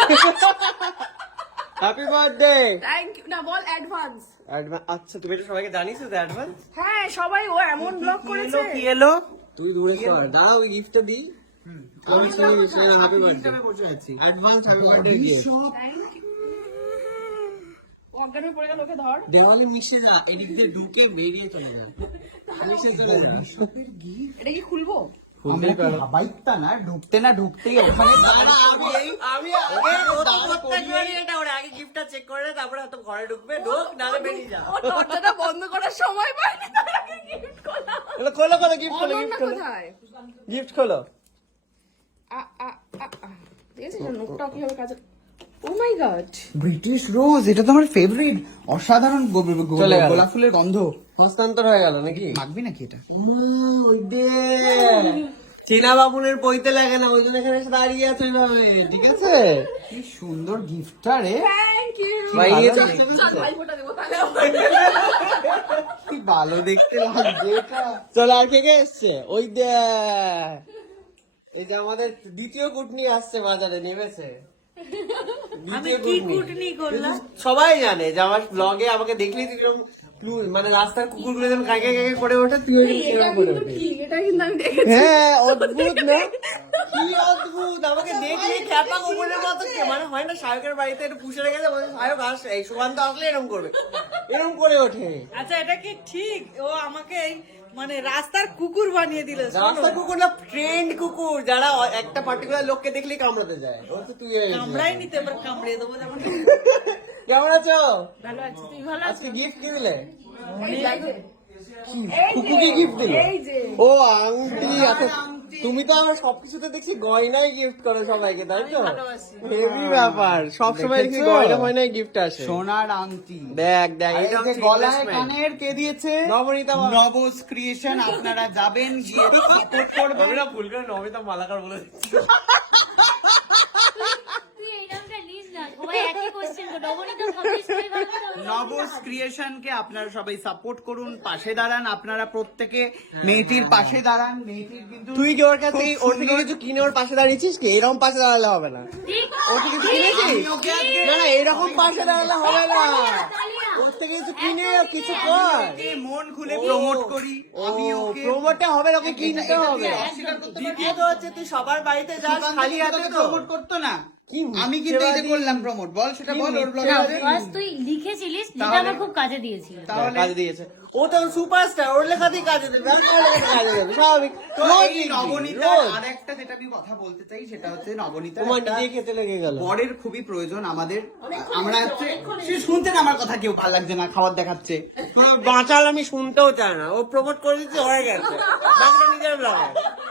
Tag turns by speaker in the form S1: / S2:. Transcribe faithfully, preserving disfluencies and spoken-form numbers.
S1: Happy birthday.
S2: Thank you. না বল advance.
S1: আচ্ছা তুমি এটা সবাইকে জানিস তো অ্যাডভান্স?
S2: হ্যাঁ সবাই ও এমন ব্লগ করেছে।
S1: কি এলো? তুই দূরে সর, দাঁড়া ওই গিফটটা দি। আমি সেই সেই হ্যাপি বার্থডে বসে আছি। Advance happy birthday gift.
S2: অজ্ঞান পড়ে গেল, ওকে ধর।
S1: দেওয়ালে মিশে যা, এদিক দিয়ে ঢুকে বেরিয়ে চলে যা। মিশে চলে যা।
S2: এটা কি খুলবো?
S3: বাইকটা না ঢুকতে না ঢুকতেই ওখানে
S1: আমি এই আমি আগে ও তো প্রত্যেকবারই এটা ওরে আগে গিফটটা চেক করে নেয়, তারপরে হয়তো ঘরে ঢুকবে, ঢোক নালে বেরিয়ে যা।
S2: ও দরজাটা বন্ধ করার সময় পাইনি, তার আগে গিফট করলাম।
S1: এলো খোলো খোলো গিফট খোলো
S2: অনন্যা
S1: গিফট খোলো
S2: কোথায়?
S1: গিফট খোলো।
S2: আ আ আ আ। দেখেছিস না নোকটা কিভাবে কাজ? ও মাই গড,
S3: ব্রিটিশ রোজ, এটা তো আমার ফেভারিট। অসাধারণ গো- গো-
S1: চলে গেল।
S3: গোলাপ ফুলের গন্ধ।
S1: হস্তান্তর হয়ে গেল নাকি?
S3: মাখবি নাকি এটা?
S1: ওই দে চীনা বাবুনের বইতে লাগে না, ওই জন্য এখানে এসে দাঁড়িয়ে আছে ওইভাবে, ঠিক আছে?
S3: কি সুন্দর গিফটটা রে,
S2: থ্যাংক ইউ।
S1: ভাই নিয়ে
S3: ভালো
S1: চলে
S2: চল ভাই ফোটা দেবো তাহলে।
S3: কি ভালো দেখতে লাগছে এটা।
S1: চলো আর কে কে এসছে? ওই দে এই যে আমাদের দ্বিতীয় কুটনি আসছে বাজারে, নেমেছে। দ্বিতীয় কুটনি করলাম সবাই জানে যে আমার ব্লগে আমাকে দেখলেই তুই এরকম ক্লু- মানে রাস্তার কুকুরগুলো যখন কাকে কাকে করে ওঠে, তুই ওই
S2: এটা
S1: করে
S2: কিন্তু
S1: ওঠে।
S2: ঠিক, এটা কিন্তু আমি দেখেছি।
S1: হ্যাঁ অদ্ভুত না? কি অদ্ভুত, আমাকে দেখলেই খ্যাপা কুকুরের মতো কে- মানে হয় না শায়কের বাড়িতে একটু পুষে রেখেছে, বলে শায়ক আসে, এই সুকান্ত আসলে এরকম করবে, এরকম করে ওঠে।
S4: আচ্ছা এটা কি ঠিক? ও আমাকে এই মানে রাস্তার কুকুর বানিয়ে দিল।
S1: রাস্তার কুকুর না, ট্রেন্ড কুকুর, যারা একটা পার্টিকুলার লোককে দেখলেই কামড়াতে যায়। ও তো তুই হয়ে গেছিস।
S4: কামড়াই নিতে এবার কামড়িয়ে দেবো যেমন।
S1: কেমন আছো?
S4: ভালো আছি, তুই ভালো আছিস?
S1: আজকে গিফট কি দিলে?
S2: এই যে,
S1: কুকুরকে গিফট দিলে?
S2: এই যে
S1: ও আংটি। আচ্ছা তুমি তো আমার সবকিছুতে দেখছি গয়নাই গিফট করো সবাইকে, তাই তো? হেভি ব্যাপার, সবসময় দেখি
S3: দেখেছো?
S1: গয়না ফয়নায় গিফট আসে।
S3: সোনার আংটি।
S1: দেখ দেখ
S3: আর এই
S1: এটা
S3: যে
S1: হচ্ছে
S3: গলায়
S1: investment।
S3: কানের কে দিয়েছে?
S1: নবনীতা মা-
S3: নবস ক্রিয়েশন। আপনারা যাবেন, গিয়ে সাপোর্ট করবেন।
S1: নবনীতা ভুল করে নমিতা মালাকার বলে দিচ্ছি।
S5: তুই এই নামটা নিস না, সবাই একই কোশ্চেন করো। নবনীতা সাবমিট করে ভালো তো।
S3: নবস ক্রিয়েশনকে আপনারা সবাই সাপোর্ট করুন, পাশে দাঁড়ান। আপনারা প্রত্যেকে মেয়েটির পাশে দাঁড়ান। মেয়েটির কিন্তু
S1: তুই কি ওর কাছে
S3: খুব
S1: ওর থেকে
S3: সুন্দর-
S1: কিছু কিনে ওর পাশে দাঁড়িয়েছিস কি? এরকম পাশে দাঁড়ালে হবে না।
S5: ঠিক,
S1: ওর থেকে কিছু কিনেছিস?
S3: আমি ওকে আজকে-
S1: না না এরকম পাশে দাঁড়ালে হবে না।
S5: তালিয়া।
S1: ওর থেকে কিছু কিনে কিছু কর।
S3: ওকে মন খুলে প্রমোট করি। আমি ওকে
S1: প্রমোটটা হবে না, ওকে কিনতে
S3: এটা-
S1: হবে।
S3: এটা অস্বীকার করতে পারবি?
S1: দ্বিতীয়ত হচ্ছে তুই সবার বাড়িতে যাস খালি হাতে তো।
S3: প্রমোট করতো না।
S1: কি
S3: আমি কিন্তু এটা
S1: মিথ্যেবাদী।
S3: করলাম প্রমোট। বল সেটা
S1: কি
S3: বল ওর ব্লগে
S5: না,
S3: আছে।
S5: first তুই লিখেছিলিস, যেটা
S3: তাহলে-
S5: আমার খুব কাজে দিয়েছিল।
S3: তাহলে
S1: কাজে দিয়েছে। ও তো সুপারস্টার, ওর লেখাতেই কাজে দেবে। আর কার লেখাতে কাজে দেবে? স্বাভাবিক।
S3: তো
S1: রোজ
S3: এই
S1: লিখবি,
S3: নবনীতা
S1: রোজ।
S3: আরেকটা যেটা আমি কথা বলতে চাই সেটা হচ্ছে নবনীতা
S1: তোমার নিজেই খেতে লেগে গেল।
S3: বরের খুবই প্রয়োজন আমাদের। আমরা হচ্ছে সে শুনতে না আমার কথা কেউ ভালো লাগছে না, খাবার দেখাচ্ছে।
S1: বাঁচাল আমি শুনতেও চাই না, ও প্রমোট করে দিচ্ছে হয়ে গেছে। বাকিটা নিজের ব্লগে।